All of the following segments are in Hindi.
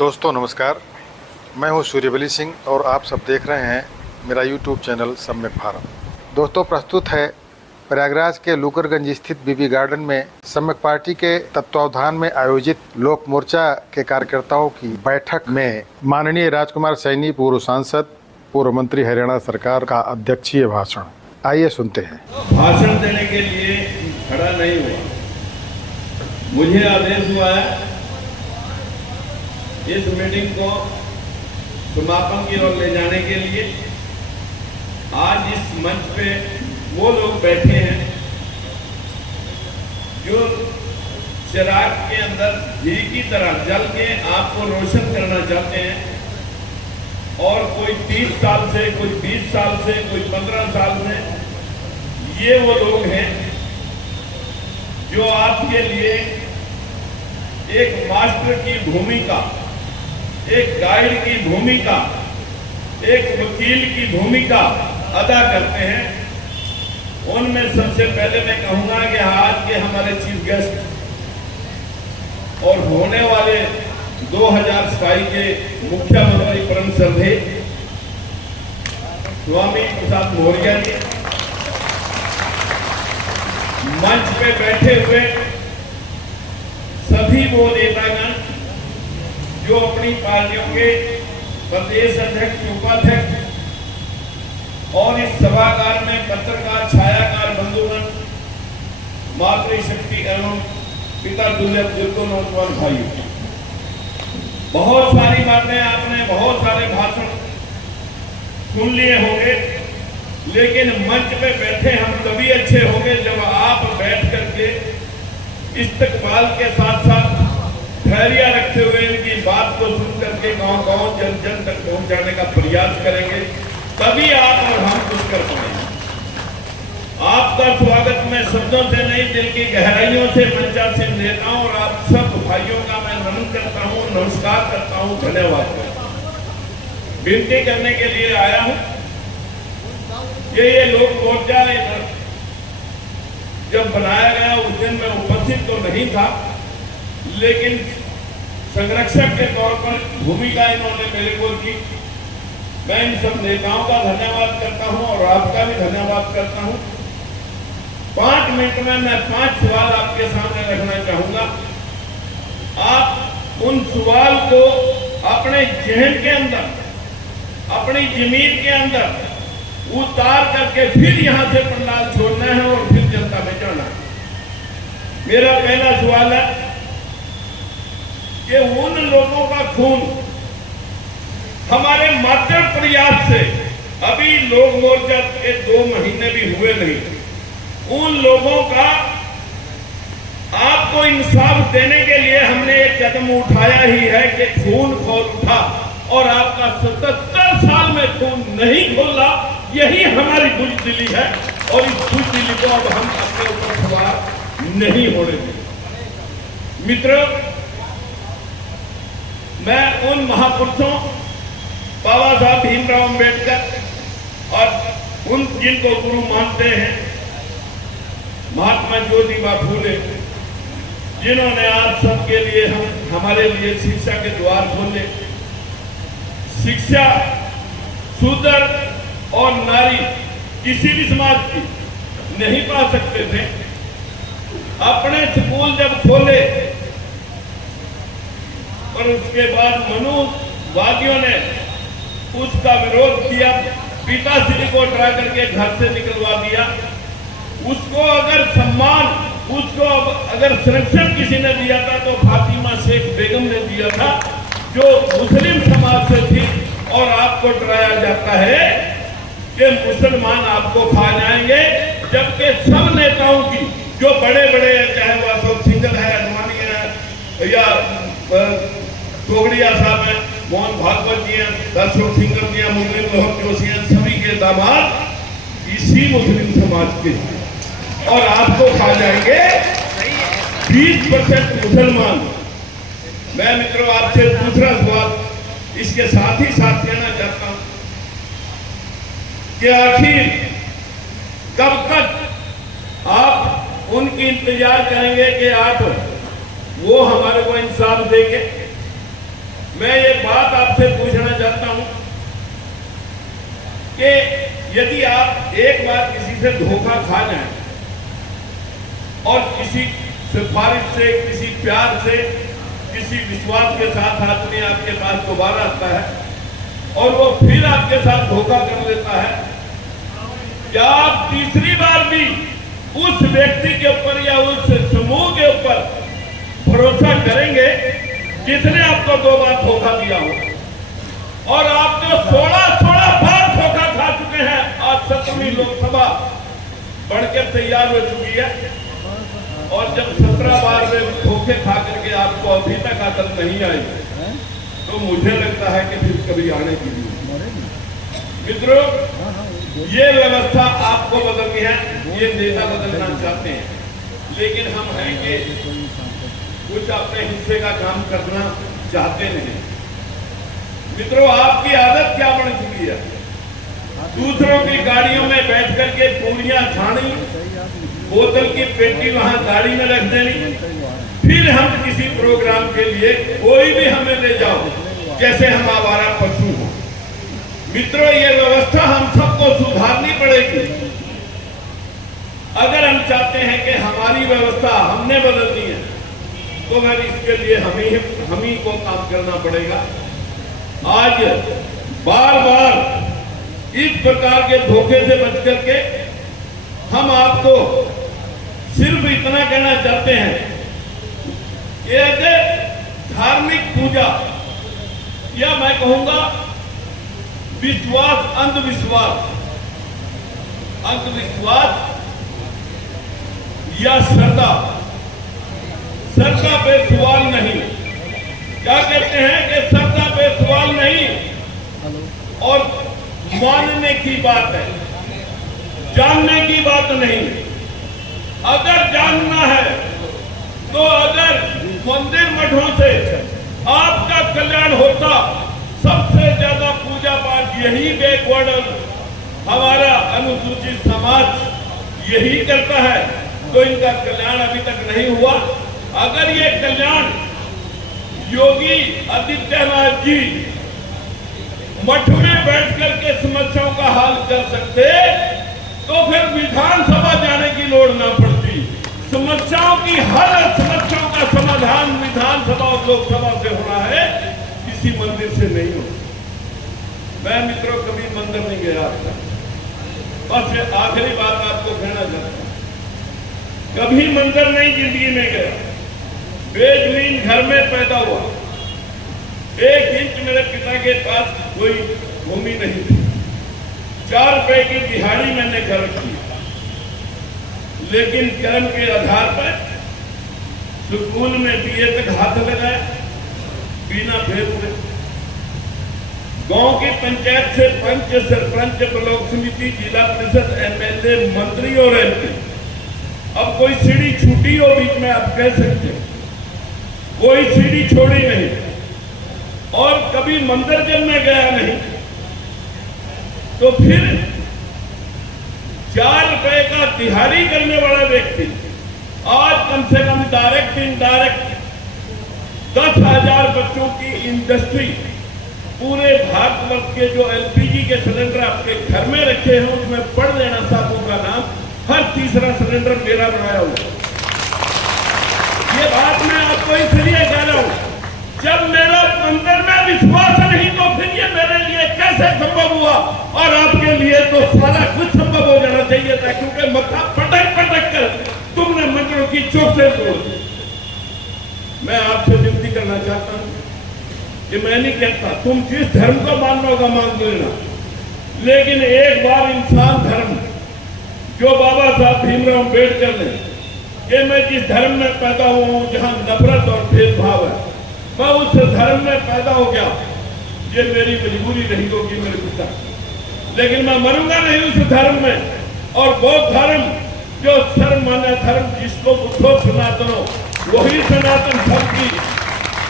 दोस्तों नमस्कार, मैं हूं सूर्यबली सिंह और आप सब देख रहे हैं मेरा यूट्यूब चैनल सम्यक भारत। दोस्तों प्रस्तुत है प्रयागराज के लूकरगंज स्थित बीबी गार्डन में सम्यक पार्टी के तत्वावधान में आयोजित लोक मोर्चा के कार्यकर्ताओं की बैठक में माननीय राजकुमार सैनी पूर्व सांसद पूर्व मंत्री हरियाणा सरकार का अध्यक्षीय भाषण। आइए सुनते हैं। भाषण देने के लिए खड़ा नहीं हुआ, मुझे आदेश हुआ है इस मीटिंग को समापन की ओर ले जाने के लिए। आज इस मंच पे वो लोग बैठे हैं जो चिराग के अंदर घी की तरह जल के आपको रोशन करना चाहते हैं, और कोई 30 साल से, कोई 20 साल से, कोई 15 साल से ये वो लोग हैं जो आपके लिए एक मास्टर की भूमिका, एक गाइड की भूमिका, एक वकील की भूमिका अदा करते हैं। उनमें सबसे पहले मैं कहूंगा कि आज के हमारे चीफ गेस्ट और होने वाले 2027 के मुख्यमंत्री परम श्रद्धेय स्वामी प्रसाद मौर्य जी, मंच पे बैठे हुए सभी वो नेतागण जो अपनी पार्टियों के प्रदेश अध्यक्ष, उपाध्यक्ष और इस सभागार में पत्रकार, छायाकार बंधुगण, मातृशक्ति एवं पिता तुल्य बुजुर्गों, नौजवान भाइयों, बहुत सारी बातें आपने, बहुत सारे भाषण सुन लिए होंगे, लेकिन मंच पे बैठे हम तभी अच्छे होंगे जब आप बैठ करके इस्तकबाल के साथ साथ धैर्य रखते हुए इनकी बात को सुन करके गांव-गांव, जन-जन तक पहुंचाने का प्रयास करेंगे, तभी आप और हम कुछ कर पाएंगे। आपका स्वागत मैं शब्दों से नहीं, दिल की गहराइयों से मंचासीन नेताओं और आप सब भाइयों का मैं नमन करता हूं, नमस्कार करता हूं, धन्यवाद करता हूं। विनती करने के लिए आया हूं। ये लोक मोर्चा जब बनाया गया उस दिन मैं उपस्थित तो नहीं था, लेकिन संरक्षक के तौर पर भूमिका इन्होंने मेरे को दी। मैं इन सब नेताओं का धन्यवाद करता हूं और आपका भी धन्यवाद करता हूं। 5 मिनट में मैं 5 सवाल आपके सामने रखना चाहूंगा। आप उन सवाल को अपने जहन के अंदर, अपनी जमीन के अंदर उतार करके फिर यहां से पंडाल छोड़ना है और फिर जनता में जाना है। मेरा पहला सवाल है कि उन लोगों का खून हमारे मात्र प्रयास से, अभी लोक मोर्चा के 2 महीने भी हुए नहीं, उन लोगों का आपको इंसाफ देने के लिए हमने एक कदम उठाया ही है कि खून खोल उठा, और आपका 77 साल में खून नहीं खोला, यही हमारी बुजदिली है, और इस बुजदिली को अब हम अपने ऊपर सवार नहीं होने देंगे। मित्रों, मैं उन महापुरुषों बाबा साहब भीमराव अंबेडकर और उन जिनको गुरु मानते हैं महात्मा ज्योतिबा फूले, जिन्होंने आप सबके लिए, हमारे लिए शिक्षा के द्वार खोले। शिक्षा शूद्र और नारी किसी भी समाज की नहीं पा सकते थे। अपने स्कूल जब खोले और उसके बाद मनुवादियों ने उसका विरोध किया, पिताश्री को डरा करके घर से निकलवा दिया। उसको अगर सम्मान, उसको अगर संरक्षण किसी ने दिया था तो फातिमा शेख बेगम ने दिया था, जो मुस्लिम समाज से थी। और आपको डराया जाता है कि मुसलमान आपको खा जाएंगे, जबकि सब नेताओं की, जो बड़े बड़े, चाहे वो अशोक सिंघल है, अडवाणी है, या तोगड़िया साहब है, मोहन भागवत जी हैं, अशोक सिंघल जी हैं, मुरली मनोहर जोशी हैं, सभी के दामाद इसी मुस्लिम समाज के, और आपको खा जाएंगे 20% मुसलमान। मैं मित्रों आपसे दूसरा सवाल इसके साथ ही साथ कहना चाहता हूं कि आखिर कब तक आप उनकी इंतजार करेंगे कि आप वो हमारे को इंसाफ देंगे। मैं ये बात आपसे पूछना चाहता हूं कि यदि आप एक बार किसी से धोखा खा जाएं और किसी सिफारिश से, किसी प्यार से, किसी विश्वास के साथ आदमी आपके पास दोबारा आता है और वो फिर आपके साथ धोखा कर लेता है, क्या आप तीसरी बार भी उस व्यक्ति के ऊपर या उस समूह के ऊपर भरोसा करेंगे जिसने आपको 2 बार धोखा दिया हो? और आप जो 16 बार धोखा खा चुके हैं, आज 17वीं लोकसभा बढ़कर तैयार हो चुकी है और जब 17 बार में धोखे खा करके आपको अभी तक अकल नहीं आई तो मुझे लगता है कि फिर कभी आने की नहीं। मित्रों, ये व्यवस्था आपको बदलनी है, ये नेता बदलना चाहते हैं, लेकिन हम हैं कि कुछ अपने हिस्से का काम करना चाहते नहीं। मित्रों, आपकी आदत क्या बन चुकी है? दूसरों की गाड़ियों में बैठ करके पूरियां छानी, बोतल की पेटी वहां गाड़ी में रख देनी, फिर हम किसी प्रोग्राम के लिए कोई भी हमें ले जाओ जैसे हम आवारा पशु हो। मित्रों, ये व्यवस्था हम सबको सुधारनी पड़ेगी अगर हम चाहते हैं कि हमारी व्यवस्था हमने बदलनी है, तो फिर इसके लिए हम ही को काम करना पड़ेगा। आज बार बार इस प्रकार के धोखे से बच करके हम आपको सिर्फ इतना कहना चाहते हैं कि अगर धार्मिक पूजा या मैं कहूंगा विश्वास, अंधविश्वास या श्रद्धा पे सवाल नहीं। क्या कहते हैं कि श्रद्धा पे सवाल नहीं और मानने की बात है, जानने की बात नहीं। अगर जानना है तो अगर मंदिर मठों से आपका कल्याण होता, सबसे ज्यादा पूजा पाठ यही बैकवर्ड हमारा अनुसूचित समाज यही करता है, तो इनका कल्याण अभी तक नहीं हुआ। अगर ये कल्याण योगी आदित्यनाथ जी मठ में बैठ करके समस्याओं का हल कर सकते तो फिर विधानसभा जाने की लोड़ ना पड़ती। समस्याओं की हर समस्याओं का समाधान विधानसभा और लोकसभा से होना है, किसी मंदिर से नहीं हो। मैं मित्रों कभी मंदिर नहीं गया, बस आखिरी बात आपको कहना चाहता हूं, कभी मंदिर नहीं जिंदगी में गया। बेजमीन घर में पैदा हुआ, 1 इंच मेरे पिता के पास कोई भूमि नहीं थी, 4 रुपए की दिहाड़ी मैंने घर की, लेकिन कर्म के आधार पर स्कूल में BA तक हाथ लगाया बिना फेल हुए। गांव की पंचायत से पंच, सरपंच, ब्लॉक समिति, जिला परिषद, MLA, मंत्री और MP, अब कोई सीढ़ी छूटी हो बीच में आप कह सकते हो, कोई सीढ़ी छोड़ी नहीं। और कभी मंदिर जब मैं गया नहीं, तो फिर 4 रुपए का दिहाड़ी करने वाला व्यक्ति आज कम से कम डायरेक्ट इनडायरेक्ट 10,000 बच्चों की इंडस्ट्री, पूरे भारतवर्ष के जो LPG के सिलेंडर आपके घर में रखे हैं उसमें पढ़ लेना साहबों का नाम, हर तीसरा सिलेंडर मेरा बनाया हुआ। ये बात मैं आपको इसलिए कह रहा हूं, जब मेरा मंदिर में विश्वास नहीं तो फिर ये मेरे लिए कैसे संभव हुआ? और आपके लिए तो सारा कुछ संभव हो जाना चाहिए था, क्योंकि मक्खा पटक पटक कर तुमने मंदिरों की चोट से तोड़ दी। मैं आपसे विनती करना चाहता हूं कि मैं नहीं कहता तुम जिस धर्म को मानना होगा मान लेना, लेकिन एक बार इंसान धर्म जो बाबा साहब भीमराव अम्बेडकर ने कि मैं जिस धर्म में पैदा हुआ हूं जहां नफरत और भेदभाव है, मैं उस धर्म में पैदा हो गया, ये मेरी मजबूरी रही होगी मेरे पिता, लेकिन मैं मरूंगा नहीं उस धर्म में। और वो धर्म जो सर्वमान्य धर्म जिसको बुद्धो सनातनो, वही सनातन धर्म की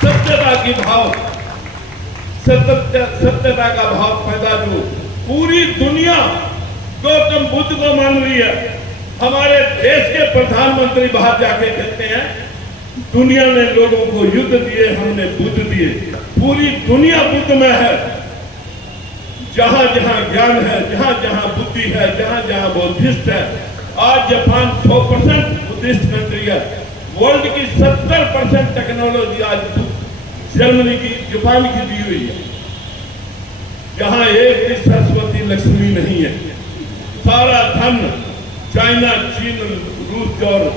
सत्यता की भाव, सत्यता का भाव पैदा जो पूरी दुनिया गौतम बुद्ध को मान रही है। हमारे देश के प्रधानमंत्री बाहर जाके कहते हैं दुनिया ने लोगों को युद्ध दिए, हमने बुद्ध दिए। पूरी दुनिया बुद्धमय है। जहां जहां ज्ञान है, जहां जहां बुद्धि है, जहां जहां बौद्धिस्ट है। आज जापान 100% बुद्धिस्ट कंट्री है। वर्ल्ड की 70% टेक्नोलॉजी आज जर्मनी की, जापान की दी हुई है। जहां एक भी सरस्वती लक्ष्मी नहीं है। सारा धन चाइना, चीन, रूस और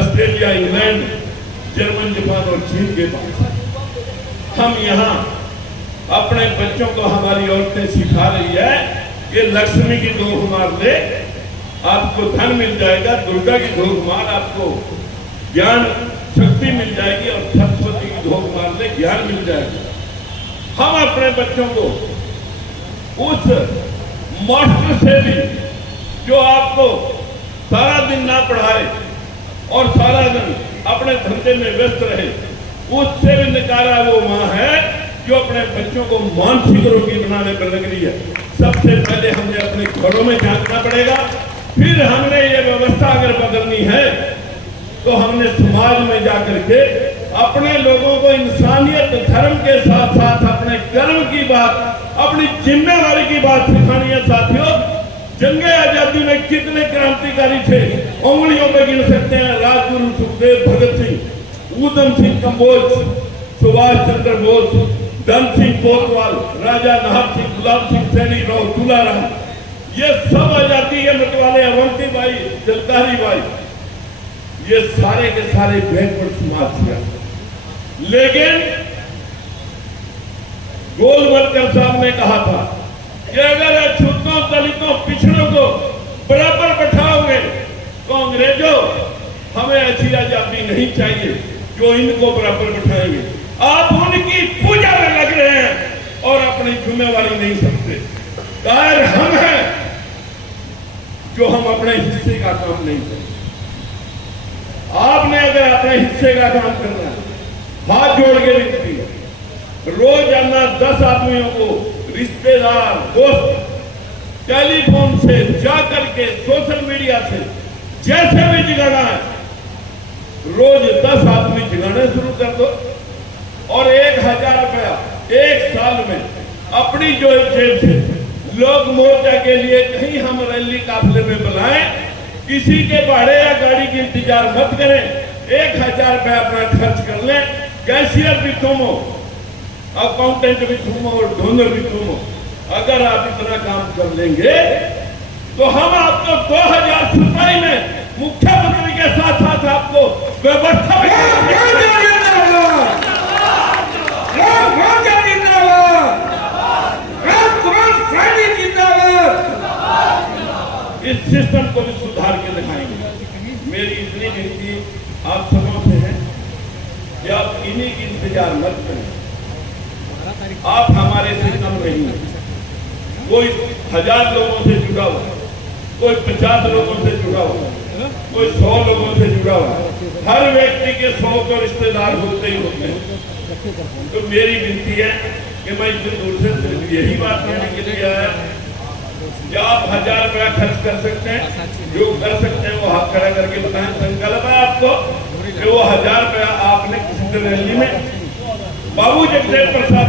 ऑस्ट्रेलिया, इंग्लैंड, जर्मन, जापान और चीन के पास। हम यहाँ अपने बच्चों को, हमारी औरतें सिखा रही है कि लक्ष्मी की धोख मार ले आपको धन मिल जाएगा, दुर्गा की धोख मार आपको ज्ञान शक्ति मिल जाएगी, और सरस्वती की धोख मार ले ज्ञान मिल जाएगा। हम अपने बच्चों को उस मास्टर से भी, जो आपको सारा दिन ना पढ़ाए और सारा दिन अपने धंधे में व्यस्त रहे, उससे भी निकाला वो माँ है जो अपने बच्चों को मानसिक रोगी बनाने पर लग रही है। सबसे पहले हमने अपने घरों में झांकना पड़ेगा, फिर हमने ये व्यवस्था अगर बदलनी है तो हमने समाज में जाकर के अपने लोगों को इंसानियत, धर्म के साथ साथ अपने कर्म की बात, अपनी जिम्मेवारी की बात सिखानी है। साथियों, जंगे आजादी में कितने क्रांतिकारी थे, उंगलियों पे गिन सकते हैं। राजगुरु सुखदेव, भगत सिंह, ऊधम सिंह कंबोज, सुभाष चंद्र बोस, धन सिंह कोतवाल, राजा नाहर सिंह, गुलाब सिंह सैनी, राव तुलाराम, ये सब आजादी के मतवाले, अवंती बाई, जलकारी बाई, ये सारे के सारे बैकवर्ड समाज थे। लेकिन गोलवलकर साहब ने कहा था कि अगर अछूतों, दलितों, पिछड़ों को बराबर बैठाओगे तो अंग्रेजों, हमें ऐसी आजादी नहीं चाहिए जो इनको बराबर बैठाएंगे। आप उनकी पूजा में लग रहे हैं और अपनी जिम्मेवारी नहीं समझते। कायर हम हैं जो हम अपने हिस्से का काम नहीं करते। आपने अगर अपने हिस्से का काम करना है, हाथ जोड़ के विनती है, रोजाना 10 आदमियों को, रिश्तेदार, दोस्त, टेलीफोन से जाकर के, सोशल मीडिया से, जैसे भी जगाना है, रोज 10 आदमी जगाने शुरू कर दो और 1000 रुपया एक साल में अपनी जो जेब से लोक मोर्चा के लिए कहीं हम रैली काफिले में बुलाएं, किसी के भाड़े या गाड़ी की इंतजार मत करें, 1000 रुपया अपना खर्च कर लें। कैशियर भी तुम हो, अकाउंटेंट भी तुम हो और डोनर भी तुम हो। अगर आप इतना काम कर लेंगे तो हम आपको 2000 सिपाही में मुख्यमंत्री के साथ साथ आपको व्यवस्था इस सिस्टम को भी सुधार के दिखाएंगे। मेरी इतनी विनती आप सबों से है कि आप इन्हीं की इंतजार मत करें। आप हमारे से कम नहीं है। कोई 1000 लोगों से जुड़ा हुआ है, कोई 50 लोगों से जुड़ा हुआ है, कोई 100 लोगों से जुड़ा हुआ है। हर व्यक्ति के 100 तो रिश्तेदार होते ही होते हैं। तो मेरी विनती है कि मैं इतनी दूर से यही बात कहने के लिए आया कि आप 1000 रुपया खर्च कर सकते हैं, जो कर सकते हैं वो हाथ खड़ा करके बताएं। संकल्प है आपको कि वो 1000 रुपया आपने किसी रैली में बाबू जगदेव प्रसाद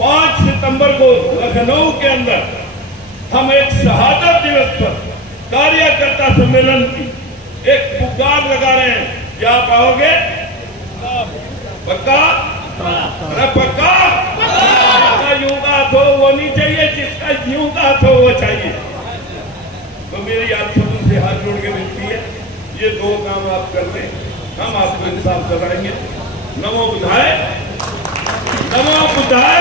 5 सितंबर को लखनऊ के अंदर हम एक शहादत दिवस पर कार्यकर्ता सम्मेलन की एक पुकार लगा रहे हैं। क्या आप आओगे? पक्का? अरे पक्का? जिसका यूं का हाथ हो वो नहीं चाहिए, जिसका यूं का हाथ हो वो चाहिए। तो मेरी आप सबों से हाथ जोड़ के विनती है, ये 2 काम आप कर लें, हम आपको इंसाफ कराएंगे। नमो बुद्धाय, नमो बुद्धाय।